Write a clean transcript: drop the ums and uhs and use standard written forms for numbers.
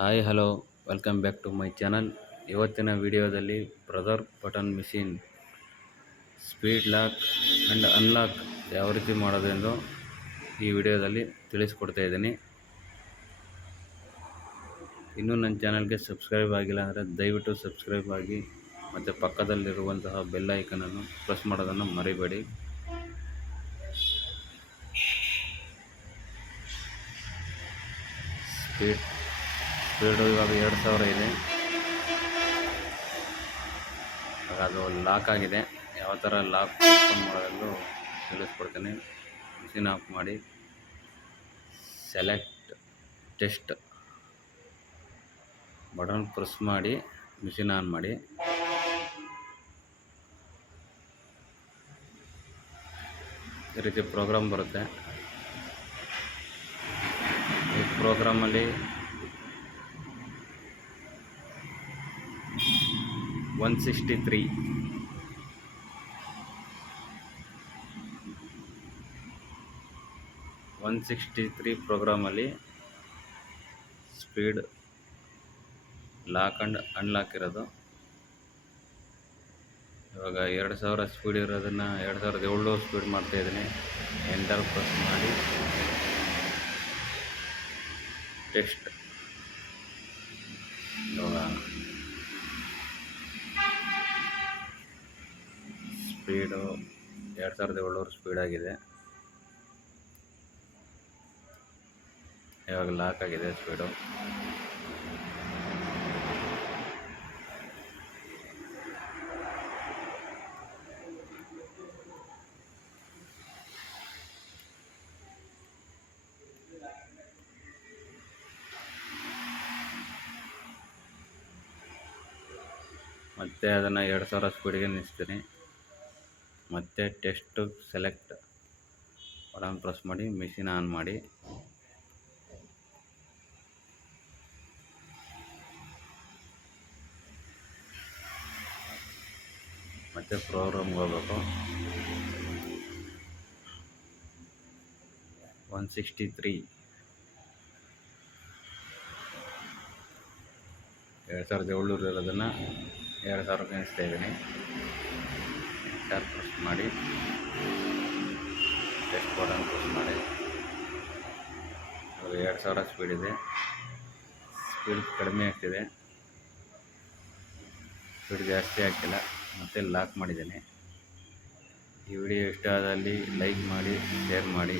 Hi hello welcome back to my channel. ಇವತ್ತಿನ ವಿಡಿಯೋದಲ್ಲಿ Brother button machine speed lock and unlock ಯಾವ ರೀತಿ ಮಾಡೋದೆಂದು ಈ ವಿಡಿಯೋದಲ್ಲಿ ತಿಳಿಸ್ಕೊಡ್ತಾ ಇದ್ದೀನಿ. ಇನ್ನೂ ನನ್ನ ಚಾನಲ್ಗೆ ಸಬ್ಸ್ಕ್ರೈಬ್ ಆಗಿಲ್ಲ ಅಂದರೆ ದಯವಿಟ್ಟು ಸಬ್ಸ್ಕ್ರೈಬ್ ಆಗಿ ಮತ್ತು ಪಕ್ಕದಲ್ಲಿರುವಂತಹ ಬೆಲ್ ಐಕನನ್ನು ಪ್ರೆಸ್ ಮಾಡೋದನ್ನು ಮರಿಬೇಡಿ. ಸ್ಪೀಡು ಇವಾಗ 2000 ಇದೆ. ಅದು ಲಾಕ್ ಆಗಿದೆ. ಯಾವ ಥರ ಲಾಕ್ ಓಪನ್ ಮಾಡೋದೆಂದು ತಿಳಿಸ್ಕೊಡ್ತೀನಿ. ಮಿಷಿನ್ ಆಫ್ ಮಾಡಿ ಸೆಲೆಕ್ಟ್ ಟೆಸ್ಟ್ ಬಟನ್ ಪ್ರೆಸ್ ಮಾಡಿ ಮಿಷಿನ್ ಆನ್ ಮಾಡಿ. ಈ ರೀತಿ ಪ್ರೋಗ್ರಾಮ್ ಬರುತ್ತೆ. ಈ ಪ್ರೋಗ್ರಾಮಲ್ಲಿ 163 ಪ್ರೋಗ್ರಾಮಲ್ಲಿ ಸ್ಪೀಡ್ ಲಾಕ್ ಆ್ಯಂಡ್ ಅನ್ಲಾಕ್ ಇರೋದು. ಇವಾಗ 2000 ಸ್ಪೀಡ್ ಇರೋದನ್ನು 2700 ಸ್ಪೀಡ್ ಮಾಡ್ತಾಯಿದ್ದೀನಿ. ಎಂಟರ್ ಪ್ರೆಸ್ ಮಾಡಿ ಟೆಸ್ಟ್. ಇವಾಗ ಸ್ಪೀಡು 2700 ಸ್ಪೀಡ್ ಆಗಿದೆ. ಇವಾಗ ಲಾಕ್ ಆಗಿದೆ ಸ್ಪೀಡು. ಮತ್ತೆ ಅದನ್ನು 2000 ಸ್ಪೀಡಿಗೆ ನಿಲ್ಲಿಸ್ತೀನಿ. ಮತ್ತೆ ಟೆಸ್ಟ್ ಸೆಲೆಕ್ಟ್ ಬಟನ್ ಪ್ರೆಸ್ ಮಾಡಿ ಮಿಷಿನ್ ಆನ್ ಮಾಡಿ. ಮತ್ತೆ ಪ್ರೋಗ್ರಾಮ್ಗೆ ಹೋಗಬೇಕು. 163 2700 ಇರೋದನ್ನು 2000 ನಿಲ್ಲಿಸ್ತಾ ಇದ್ದೀನಿ. ಎಂಟರ್ ಪ್ರೆಸ್ ಮಾಡಿ ಟೆಸ್ಟ್ ಬಟನ್ ಪ್ರೆಸ್ ಮಾಡಿ. ಅದು 2000 ಸ್ಪೀಡ್ ಇದೆ. ಸ್ಪೀಡ್ ಕಡಿಮೆ ಆಗ್ತಿದೆ, ಸ್ಪೀಡ್ ಜಾಸ್ತಿ ಆಗ್ತಿಲ್ಲ. ಮತ್ತೆ ಲಾಕ್ ಮಾಡಿದ್ದೇನೆ. ಈ ವಿಡಿಯೋ ಇಷ್ಟ ಆದಲ್ಲಿ ಲೈಕ್ ಮಾಡಿ, ಶೇರ್ ಮಾಡಿ.